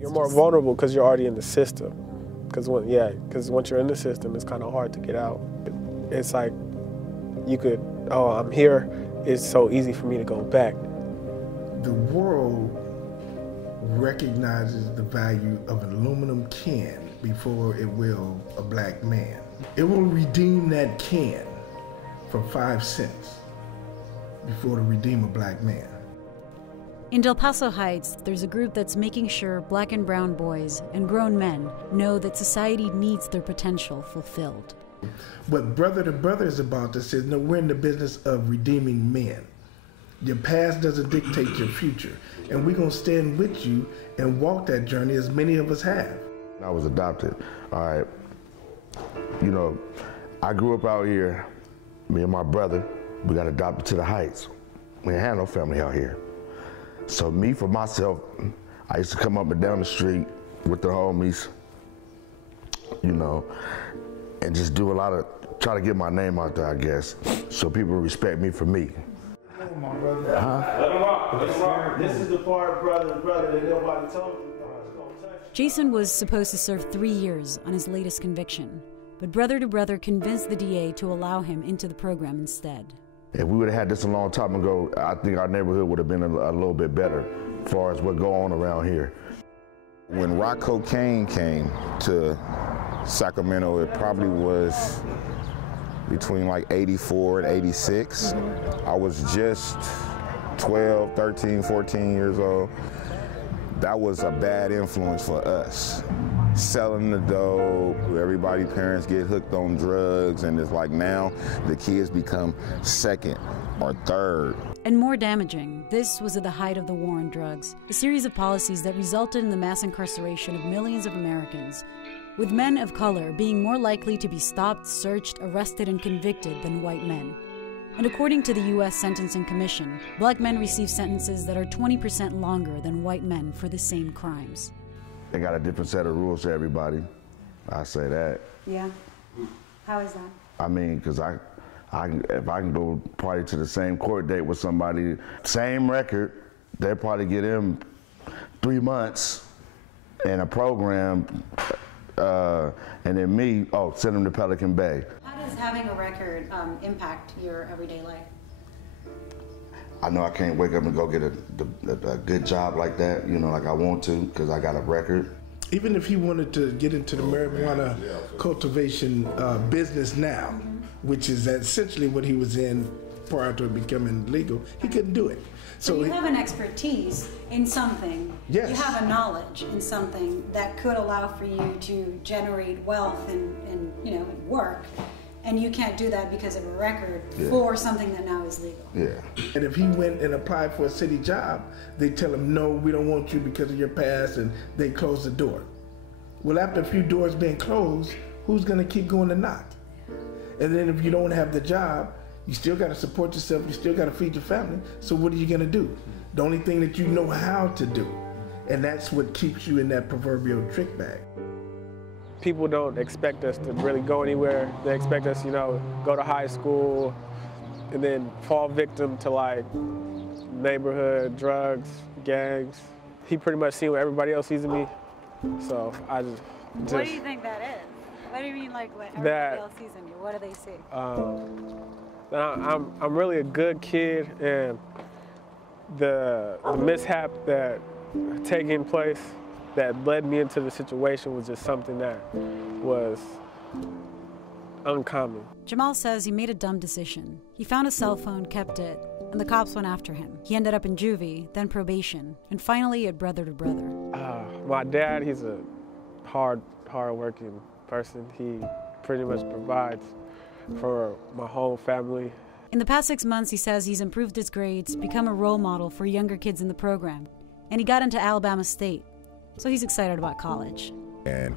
You're more vulnerable because you're already in the system. Because once you're in the system, it's kind of hard to get out. It's like you could, oh, I'm here. It's so easy for me to go back. The world recognizes the value of an aluminum can before it will a black man. It will redeem that can for 5 cents before to redeem a black man. In Del Paso Heights, there's a group that's making sure black and brown boys and grown men know that society needs their potential fulfilled. What Brother to Brother is about to say, no, we're in the business of redeeming men. Your past doesn't dictate your future, and we're going to stand with you and walk that journey as many of us have. I was adopted. All right, you know, I grew up out here. Me and my brother, we got adopted to the Heights. We didn't have no family out here. So me, for myself, I used to come up and down the street with the homies, you know, and just do a lot of, try to get my name out there, I guess, so people respect me for me. Let him rock. Let him rock. This is the part, brother, that nobody told you. Jason was supposed to serve 3 years on his latest conviction, but Brother to Brother convinced the DA to allow him into the program instead. If we would have had this a long time ago, I think our neighborhood would have been a little bit better as far as what go on around here. When rock cocaine came to Sacramento, it probably was between like 84 and 86. I was just 12, 13, 14 years old. That was a bad influence for us. Selling the dope, everybody, parents get hooked on drugs, and it's like now the kids become second or third. And more damaging, this was at the height of the war on drugs, a series of policies that resulted in the mass incarceration of millions of Americans, with men of color being more likely to be stopped, searched, arrested, and convicted than white men. And according to the U.S. Sentencing Commission, black men receive sentences that are 20% longer than white men for the same crimes. They got a different set of rules to everybody. I say that. Yeah? How is that? I mean, because if I can go party to the same court date with somebody, same record, they'll probably get him 3 months in a program, and then me, send him to Pelican Bay. How does having a record impact your everyday life? I know I can't wake up and go get a good job like that, you know, like I want to, because I got a record. Even if he wanted to get into the marijuana cultivation business now, which is essentially what he was in prior to it becoming legal, he couldn't do it. So you have an expertise in something. Yes. You have a knowledge in something that could allow for you to generate wealth and work. And you can't do that because of a record for something that now is legal. Yeah. And if he went and applied for a city job, they tell him, no, we don't want you because of your past, and they close the door. Well, after a few doors being closed, who's gonna keep going to knock? And then if you don't have the job, you still gotta support yourself, you still gotta feed your family, so what are you gonna do? The only thing that you know how to do, and that's what keeps you in that proverbial trick bag. People don't expect us to really go anywhere. They expect us, go to high school and then fall victim to like neighborhood drugs, gangs. He pretty much seen what everybody else sees in me. So I just what do you think that is? What do you mean like what everybody else sees in you? What do they see? I'm really a good kid, and the mishap that taking place that led me into the situation was just something that was uncommon. Jamal says he made a dumb decision. He found a cell phone, kept it, and the cops went after him. He ended up in juvie, then probation, and finally at Brother to Brother. My dad, he's a hard-working person. He pretty much provides for my whole family. In the past 6 months, he says he's improved his grades, become a role model for younger kids in the program, and he got into Alabama State. So he's excited about college. And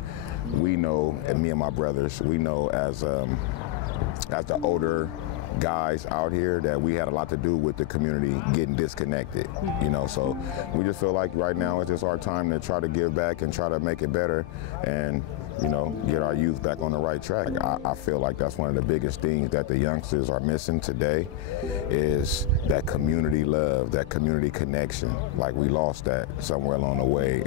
we know, and me and my brothers, we know as the older guys out here that we had a lot to do with the community getting disconnected, so we just feel like right now it's just our time to try to give back and try to make it better and, get our youth back on the right track. I feel like that's one of the biggest things that the youngsters are missing today is that community love, that community connection. Like we lost that somewhere along the way.